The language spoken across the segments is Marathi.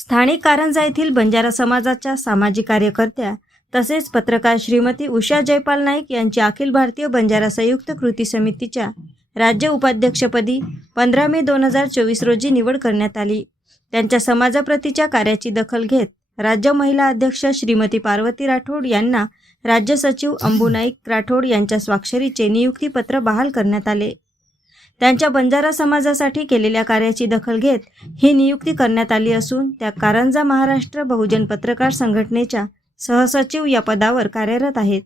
स्थानिक कारंजा येथील बंजारा समाजाच्या सामाजिक कार्यकर्त्या तसेच पत्रकार श्रीमती उषा जयपाल नाईक यांची अखिल भारतीय बंजारा संयुक्त कृती समितीच्या राज्य उपाध्यक्षपदी पंधरा मे दोन हजार चोवीस रोजी निवड करण्यात आली. त्यांच्या समाजाप्रतीच्या कार्याची दखल घेत राज्य महिला अध्यक्ष श्रीमती पार्वती राठोड यांना राज्य सचिव अंबू नाईक राठोड यांच्या स्वाक्षरीचे नियुक्तीपत्र बहाल करण्यात आले. त्यांच्या बंजारा समाजासाठी केलेल्या कार्याची दखल घेत ही नियुक्ती करण्यात आली असून त्या कारंजा महाराष्ट्र बहुजन पत्रकार संघटनेच्या सहसचिव या पदावर कार्यरत आहेत.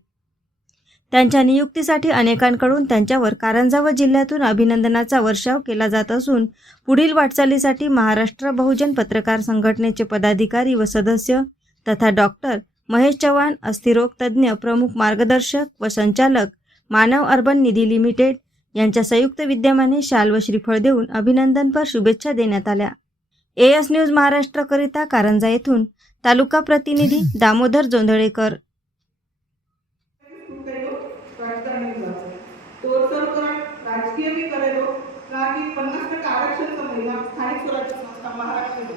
त्यांच्या नियुक्तीसाठी अनेकांकडून त्यांच्यावर कारंजा व जिल्ह्यातून अभिनंदनाचा वर्षाव केला जात असून पुढील वाटचालीसाठी महाराष्ट्र बहुजन पत्रकार संघटनेचे पदाधिकारी व सदस्य तथा डॉक्टर महेश चव्हाण अस्थिरोग तज्ज्ञ प्रमुख मार्गदर्शक व संचालक मानव अर्बन निधी लिमिटेड यांच्या संयुक्त विद्यमाने शाल व श्रीफळ देऊन अभिनंदनपर शुभेच्छा देण्यात आल्या. ए एस न्यूज महाराष्ट्रकरिता कारंजा येथून तालुका प्रतिनिधी दामोदर जोंधळेकर. तोडसोड राजकीय बी करेलो का की पन्नास टक्के आरक्षण महिला स्थानिक स्वराज्य संस्था महाराष्ट्र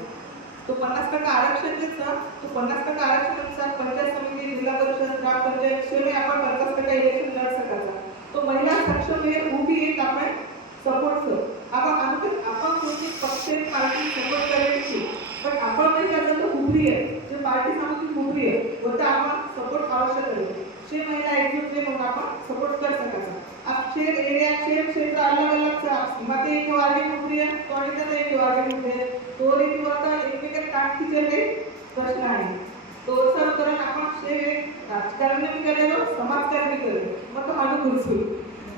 तो पन्नास टक्के आरक्षण देतं तो पन्नास टक्के आरक्षणानुसार पंचायत समिती जिल्हा परिषद ग्रामपंचायत शेवटी आपण पन्नास टक्के इलेक्शन लढ सकायचा तो महिला सक्षम आहे उभी एक आपण सपोर्ट कर आपण आम्ही आपण कोणती पक्ष पार्टी सपोर्ट करायची पण आपण म्हणजे आता आहे. जे पार्टी सांगतो उभी आहे. व त्या आपण सपोर्ट आवश्यक आहे. शे महिला एकजूट जे म्हणून आपण सपोर्ट कर सकायचा आप शेर एरिया शेर क्षेत्र अलग अलग मते एक वागे मुकरी आहे. कॉलेजात एक वागे मुकरी आहे. तो रीती वरता एकमेकात ताट खिचले प्रश्न आहे तो सर करून आपण शे राजकारण बी करेलो समाजकारण बी करेलो. मग तो माझं गुरसू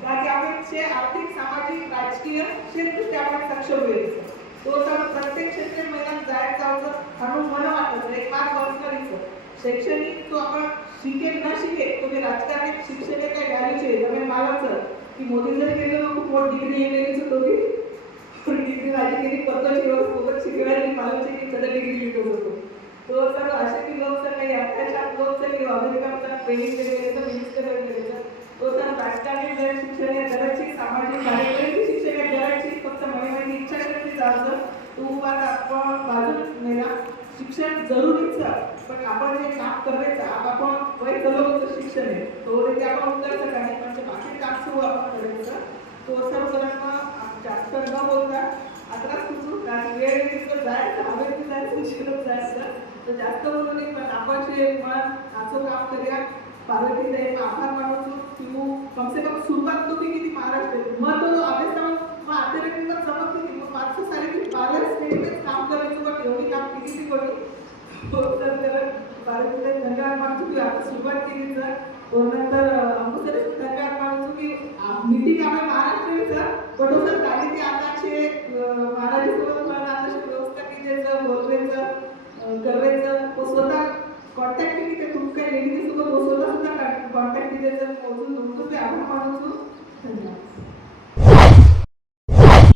कारण की आपण शे आर्थिक सामाजिक राजकीय क्षेत्र आपण सक्षम होईल. तो सर्व प्रत्येक क्षेत्र महिलांना जायचं जायचं म्हणून मला वाटतं एक पाच वर्षाचं शैक्षणिक तो आपण शिके न शिके तुम्ही राजकारणी शिक्षण काय व्हॅल्यूचे तुम्ही मालाचं की मोदी जर खूप डिग्री येण्याची तो की डिग्री झाली केली पत्ता शिकवत सोबत की सध्या डिग्री होतो. तो सर्व असे की लोक सर काही अत्याचार लोक सर की ट्रेनिंग तर मिनिस्टर तो राजकारणी जर शिक्षण या दराची सामाजिक कार्यक्रम शिक्षण या दराची फक्त महिलांची इच्छा शक्ती जाणतं तू आपण बाजून नेला शिक्षण जरुरीच पण आपण जे काम करायचं आपण वय चालवलं शिक्षण आहे. तो रीती आपण उत्तर नाही. म्हणजे बाकी काम सुरू आपण करायचं तो सर्व जणांना जास्त न बोलता आता सुचू कारण वेळ तिथं जायचं हवेत जायचं शिकत जायचं. तर जास्त बोलू नये पण आपण जे मन असं काम करूया. पार्वती जाईल आभार मानतो. तू कमसे कम सुरुवात तुम्ही किती महाराष्ट्र मग तो अभ्यास मग अतिरिक्त जमत नाही मग पाचशे साडे किती बारा मिनिटेच काम करायचं पण एवढी काम किती ती कोणी हो तर त्याला धन्यवाद की आता सुरुवात केली तर तो नंतर अमृतसर धन्यवाद की मीटिंग आम्ही महाराष्ट्राचं पण सर आताचे मला आताची व्यवस्था केली बोलवायचं करायचं तो स्वतः कॉन्टॅक्ट केली ते खूप काही लेडीज सोबत स्वतः सुद्धा कॉन्टॅक्ट केले तर पोहोचून तुमचं ते आभार मानतो धन्यवाद.